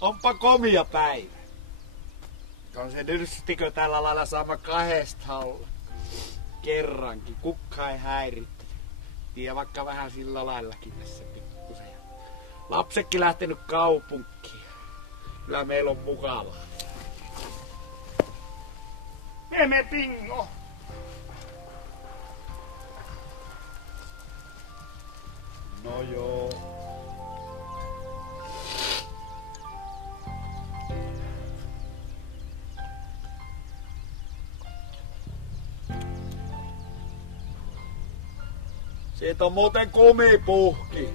Onpa komia päivä. On se dyrstikö tällä lailla saama kahdesta olla. Kerrankin, kukka ei häiritte. Tiedä vaikka vähän sillä laillakin tässä pikkusen. Lapsetkin lähtenyt kaupunkiin. Kyllä meillä on mukavaa. Meme Pingo! No joo. Siitä on muuten kumipuhki.